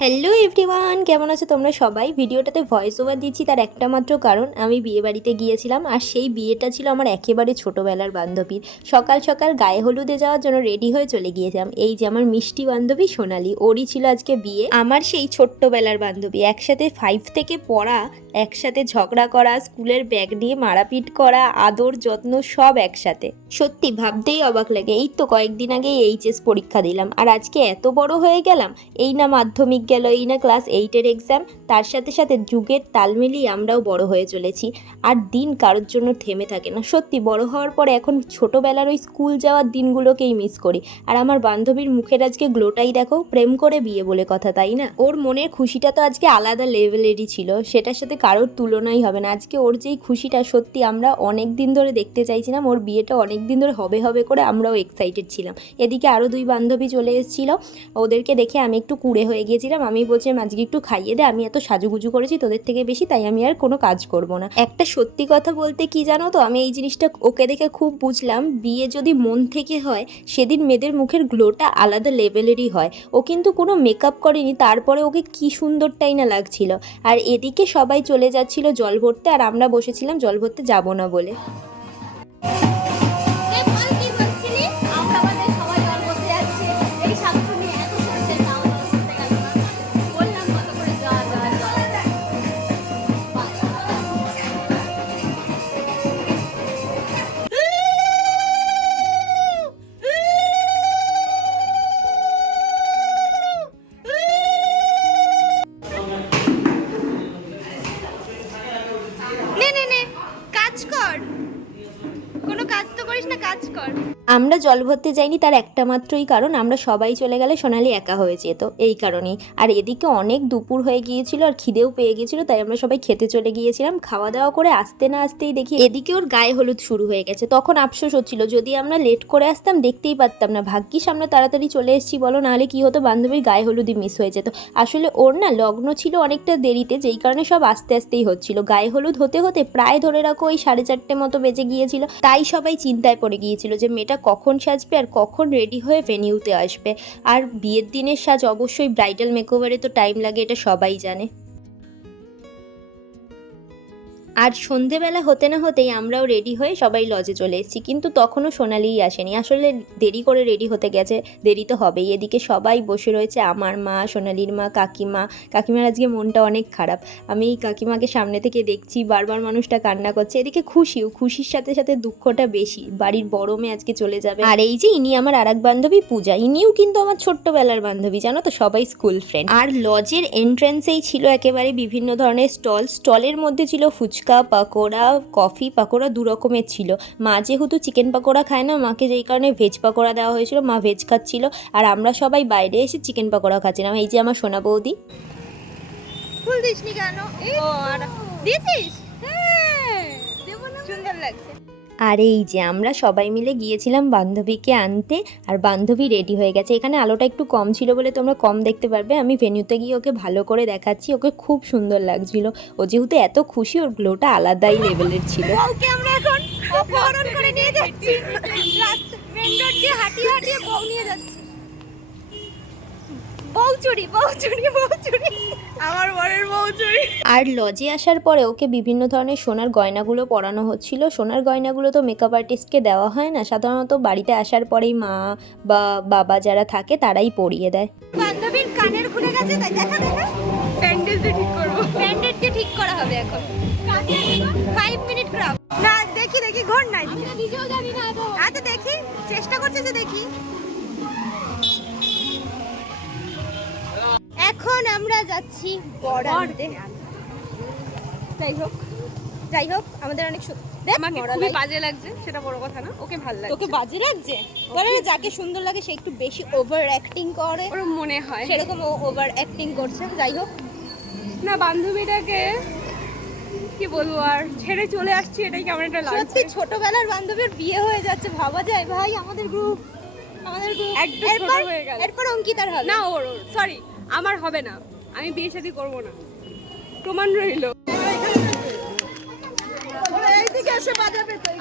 Hello everyone কেমন আছো তোমরা সবাই? ভিডিওটাতে ভয়েস ওভার দিচ্ছি, তার একটা মাত্র কারণ, আমি বিয়ে বাড়িতে গিয়েছিলাম, আর সেই বিয়েটা ছিল আমার একেবারে ছোটোবেলার বান্ধবীর। সকাল সকাল গায়ে হলুদে যাওয়ার জন্য রেডি হয়ে চলে গিয়েছিলাম। এই যে আমার মিষ্টি বান্ধবী সোনালি, ওরই ছিল আজকে বিয়ে। আমার সেই ছোট্টবেলার বান্ধবী, একসাথে ফাইভ থেকে পড়া, একসাথে ঝগড়া করা, স্কুলের ব্যাগ নিয়ে মারাপিট করা, আদর যত্ন সব একসাথে। সত্যি ভাবতেই অবাক লাগে, এই তো কয়েকদিন আগে এইচএস পরীক্ষা দিলাম, আর আজকে এত বড় হয়ে গেলাম, এই না মাধ্যমিক গেল এই না ক্লাস এইটের এক্সাম তার সাথে সাথে যুগের তাল মিলিয়ে আমরাও বড় হয়ে চলেছি। আর দিন কারোর জন্য থেমে থাকে না। সত্যি, বড় হওয়ার পরে এখন ছোটোবেলার ওই স্কুল যাওয়ার দিনগুলোকেই মিস করি। আর আমার বান্ধবীর মুখের আজকে গ্লোটাই দেখো, প্রেম করে বিয়ে বলে কথা, তাই না? ওর মনের খুশিটা তো আজকে আলাদা লেভেলেরই ছিল। সেটার সাথে কারোর তুলনাই হবে না। আজকে ওর যেই খুশিটা, সত্যি আমরা অনেক দিন ধরে দেখতে চাইছিলাম, ওর বিয়েটা অনেক দিন ধরে হবে হবে করে আমরাও এক্সাইটেড ছিলাম। এদিকে আরও দুই বান্ধবী চলে এসেছিল। ওদেরকে দেখে আমি একটু কুড়ে হয়ে গিয়েছিলাম। আমি বলছিলাম আজকে একটু খাইয়ে দে, আমি এত সাজুগুজু করেছি তোদের থেকে বেশি, তাই আমি আর কোনো কাজ করব না। একটা সত্যি কথা বলতে কি জানো তো, আমি এই জিনিসটা ওকে দেখে খুব বুঝলাম, বিয়ে যদি মন থেকে হয়, সেদিন মেয়েদের মুখের গ্লোটা আলাদা লেভেলেরই হয়। ও কিন্তু কোনো মেকআপ করেনি, তারপরে ওকে কি সুন্দরটাই না লাগছিল। আর এদিকে সবাই চলে যাচ্ছিল জল ভরতে, আর আমরা বসেছিলাম জল ভরতে যাব না বলে। না কাজ কর। আমরা জল ভরতে যাইনি, তার একটা মাত্রই কারণ, আমরা সবাই চলে গেলে সোনালি একা হয়ে যেত, এই কারণেই। আর এদিকে অনেক দুপুর হয়ে গিয়েছিল, আর খিদেও পেয়ে গিয়েছিল, তাই আমরা সবাই খেতে চলে গিয়েছিলাম। খাওয়া দাওয়া করে আসতে না আসতেই দেখি এদিকে ওর গায়ে হলুদ শুরু হয়ে গেছে, তখন আফসোস হচ্ছিল, যদি আমরা লেট করে আসতাম, দেখতেই পারতাম না। ভাগ্যিস আমরা তাড়াতাড়ি চলে এসেছি, বলো, নাহলে কি হতো, বান্ধবীর গায়ে হলুদই মিস হয়ে যেত। আসলে ওর না লগ্ন ছিল অনেকটা দেরিতে, যেই কারণে সব আস্তে আস্তেই হচ্ছিল। গায়ে হলুদ হতে হতে প্রায় ধরে রাখো, ওই সাড়ে চারটে মতো বেজে গিয়েছিল, তাই সবাই চিন্তায় পড়ে গিয়েছিল যে মেয়েটা কখন সাজবে আর কখন রেডি হয়ে ভেনিউতে আসবে। আর বিয়ের দিনের সাজ অবশ্যই ব্রাইডাল মেকওভারে তো টাইম লাগে, এটা সবাই জানে। আর সন্ধেবেলা হতে না হতেই আমরাও রেডি হয়ে সবাই লজে চলে এসেছি। কিন্তু তখনও সোনালিই আসেনি। আসলে দেরি করে রেডি হতে গেছে, দেরি তো হবেই। এদিকে সবাই বসে রয়েছে, আমার মা, সোনালির মা, কাকিমা। কাকিমার আজকে মনটা অনেক খারাপ। আমি কাকিমাকে সামনে থেকে দেখছি, বারবার মানুষটা কান্না করছে। এদিকে খুশিও, খুশির সাথে সাথে দুঃখটা বেশি। বাড়ির বড় মেয়ে আজকে চলে যাবে। আর এই যে ইনি আমার আর এক বান্ধবী পূজা, ইনিও কিন্তু আমার ছোট্টবেলার বান্ধবী, জানো তো? সবাই স্কুল ফ্রেন্ড আর লজের এন্ট্রেন্সেই ছিল একেবারে বিভিন্ন ধরনের স্টল স্টলের মধ্যে ছিল ফুচকা পাকোড়া কফি পাকোড়া দু রকমের ছিল। মা যেহেতু চিকেন পাকোড়া খায় না মাকে যেই কারণে ভেজ পাকোড়া দেওয়া হয়েছিল মা ভেজ খাচ্ছিল। আর আমরা সবাই বাইরে এসে চিকেন পাকোড়া খাচ্ছিলাম। এই যে আমার সোনা বৌদি। ফুল দিসনি কেন? দিয়েছিস হ্যাঁ সুন্দর লাগছে। আর এই যে আমরা সবাই মিলে গিয়েছিলাম বান্ধবীকে আনতে, আর বান্ধবী রেডি হয়ে গেছে। এখানে আলোটা একটু কম ছিল বলে তোমরা কম দেখতে পারবে। আমি ভেন্যুতে গিয়ে ওকে ভালো করে দেখাচ্ছি। ওকে খুব সুন্দর লাগছিল। ও যেহেতু এত খুশি, ওর গ্লোটা আলাদাই লেভেলের ছিল। ওকে আমরা এখন অপহরণ করে নিয়ে যাচ্ছি। দিয়ে নিয়ে যাচ্ছি। চুরি বউ চুরি বউ চুরি আমার বরের বউ চুরি আর লজে আসার পরে ওকে বিভিন্ন ধরনের সোনার গয়নাগুলো পরানো হচ্ছিল। সোনার গয়নাগুলো তো মেকআপ আর্টিস্টকে দেওয়া হয় না। সাধারণত বাড়িতে আসার পরেই মা বা বাবা যারা থাকে তারাই পরিয়ে দেয়। বান্ধবীর কানের খুলে গেছে তাই দেখা দেখা। ব্যান্ডেজ ঠিক করব। ব্যান্ডেজ ঠিক করা হবে এখন। ফাইভ মিনিট ক্রাফট না দেখি দেখি ঘর নাই নিজেও জানি না আচ্ছা দেখি। চেষ্টা করছে যে দেখি। এখন আমরা যাচ্ছি বর্ডারতে যাই হোক যাই হোক আমাদের অনেক আমাকে খুবই বাজে লাগছে সেটা বড় কথা না ওকে ভালো লাগছে। তোকে বাজে লাগছে? যাকে সুন্দর লাগে সে একটু বেশি ওভার অ্যাক্টিং করে। ওর মনে হয়। সেরকম ও ওভার অ্যাক্টিং করছে। যাই হোক। না বান্ধবীটাকে কি বলব আর ছেড়ে চলে আসছি এটাই কেমন একটা সত্যি ছোটবেলার বান্ধবীর বিয়ে হয়ে যাচ্ছে ভাবা যায়। ভাই আমাদের গ্রুপ আমাদের গ্রুপ একদম ছোট এরপর হয়ে গেল। এরপর অঙ্কিতার হবে। না ওর সরি আমার হবে না। আমি বিয়ে সাদি করব না। প্রমাণ রইল।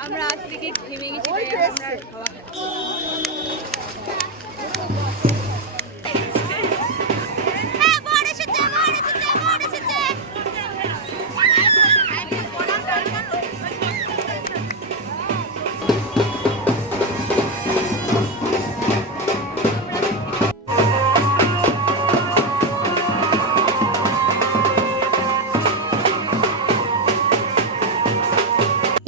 আমরা আজ থেকে থেমে গেছি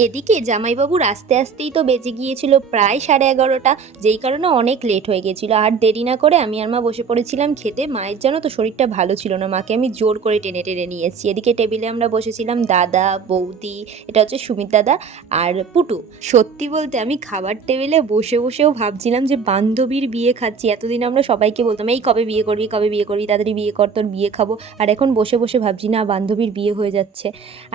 এদিকে জামাইবাবুর আস্তে আস্তেই তো বেজে গিয়েছিল প্রায় সাড়ে এগারোটা, যেই কারণে অনেক লেট হয়ে গেছিল। আর দেরি না করে আমি আর মা বসে পড়েছিলাম খেতে। মায়ের জানো তো শরীরটা ভালো ছিল না, মাকে আমি জোর করে টেনে টেনে নিয়ে এসেছি। এদিকে টেবিলে আমরা বসেছিলাম দাদা, বৌদি, এটা হচ্ছে সুমিত দাদা আর পুটু। সত্যি বলতে আমি খাবার টেবিলে বসে বসেও ভাবছিলাম যে বান্ধবীর বিয়ে খাচ্ছি। এতদিন আমরা সবাইকে বলতাম, এই কবে বিয়ে করবি, কবে বিয়ে করবি? তাড়াতাড়ি বিয়ে কর, তোর বিয়ে খাব। আর এখন বসে বসে ভাবছি, না, বান্ধবীর বিয়ে হয়ে যাচ্ছে।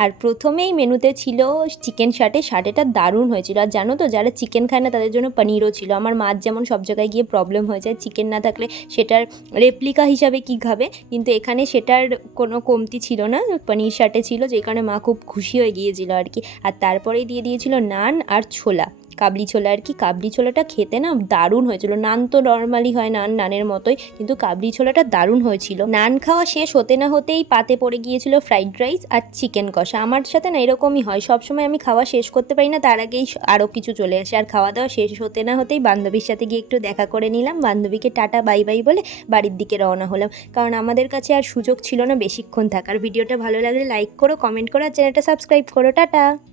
আর প্রথমেই মেনুতে ছিল চিকেন শাটে শার্টেটা দারুণ হয়েছিল। আর জানো তো, যারা চিকেন খায় না, তাদের জন্য পনিরও ছিল। আমার মাছ যেমন সব জায়গায় গিয়ে প্রবলেম হয়ে যায় চিকেন না থাকলে সেটার রেপ্লিকা হিসাবে কী খাবে? কিন্তু এখানে সেটার কোনো কমতি ছিল না, পনির শার্টে ছিল যে কারণে মা খুব খুশি হয়ে গিয়েছিল আর কি। আর তারপরেই দিয়ে দিয়েছিল নান আর ছোলা। কাবলি ছোলা আর কি। কাবলি ছোলাটা খেতে না দারুণ হয়েছিল। নান তো নর্মালি হয় নান, নানের মতোই, কিন্তু কাবলি ছোলাটা দারুণ হয়েছিল। নান খাওয়া শেষ হতে না হতেই পাতে পড়ে গিয়েছিল ফ্রাইড রাইস আর চিকেন কষা। আমার সাথে না এরকমই হয়। সবসময় আমি খাওয়া শেষ করতে পারি না, তার আগেই আরও কিছু চলে আসে। আর খাওয়া দাওয়া শেষ হতে না হতেই বান্ধবীর সাথে গিয়ে একটু দেখা করে নিলাম। বান্ধবীকে টাটা, বাই বাই বলে বাড়ির দিকে রওনা হলাম। কারণ আমাদের কাছে আর সুযোগ ছিল না বেশিক্ষণ থাকার। ভিডিওটা ভালো লাগলে লাইক করো কমেন্ট করো, আর চ্যানেলটা সাবস্ক্রাইব করো। টাটা!